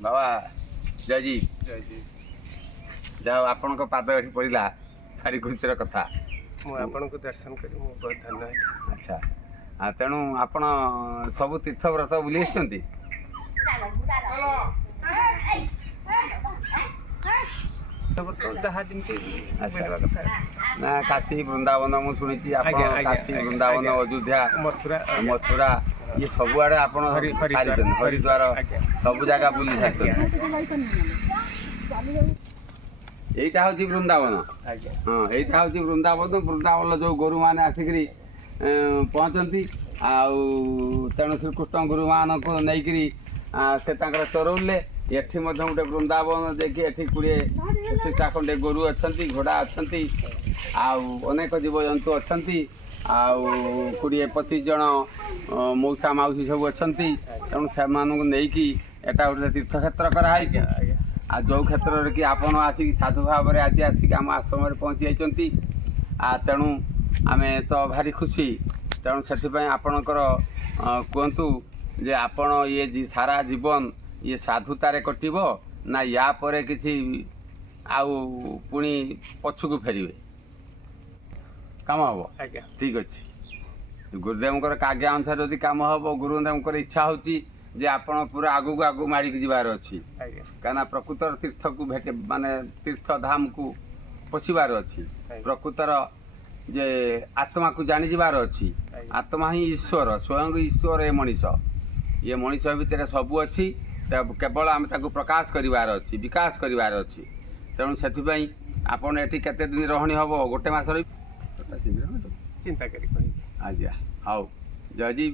बाबा जय जी जहाँ आपण पाद ये पड़ा भारी खुशीर कथा मुझे दर्शन कर बहुत धन्यवाद। अच्छा तेणु आपण सब तीर्थ व्रत बुली ना काशी वृंदावन मुझे शुणी काशी वृंदावन अयोध्या मथुरा मथुरा ये सबुआड़े आप हरिद्वार सब जगह बुली सारी यहीटा हूँ वृंदावन। हाँ यहीटा हूँ वृंदावन वृंदावन जो गुरु मैंने आसिक पहुँचती तेणु श्रीकृष्ण गुरु मान को लेकिन से चरौले एठी गोटे वृंदावन देखिए एठी 20-25टा खंडे गोरु अच्छा घोड़ा अच्छा अनेक जीवजंतु अच्छा 20-25 जन मौसा मौसी सब अच्छा तेणु से एटा गोटे तीर्थक्षेत्र कराई आ जो क्षेत्र कि आपन आसिक साधु भाव में आज आसिक आम आश्रम पहुँची जाती तेणु आम तो भारी खुशी तेणु से आपणकर कहतु जे आपण ये सारा जीवन ये साधुतारे कटिब ना या परे किछि आउ पुणी पछकु फेरिवे काम हम ठीक अच्छे गुरुदेव आज्ञा अनुसार जदि काम हम गुरुदेव इच्छा होची जे आपण पूरा आगु आगु मारिक जीवार अच्छी कहीं प्रकृतर तीर्थ को भेटे माने तीर्थ धाम को पशिबार अच्छी प्रकृतर जे आत्मा को जानी जीवार अच्छी आत्मा ही ईश्वर स्वयं ईश्वर ये मनीष भितर सबू अच्छी केवल आम प्रकाश करार अच्छी विकास करार अच्छी तेणु से आपड़ ये केते दिन रहणी हम गोटे मस चिंता कर आज्ञा हाउ जयजी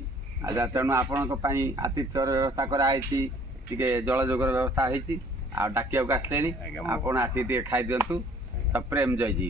आज्ञा तेणु आपण आतिथ्य व्यवस्था कराई जल जोगर व्यवस्था होती डाकिया आसले आपड़ आसिक खाई दिंतु सप्रेम जयजी।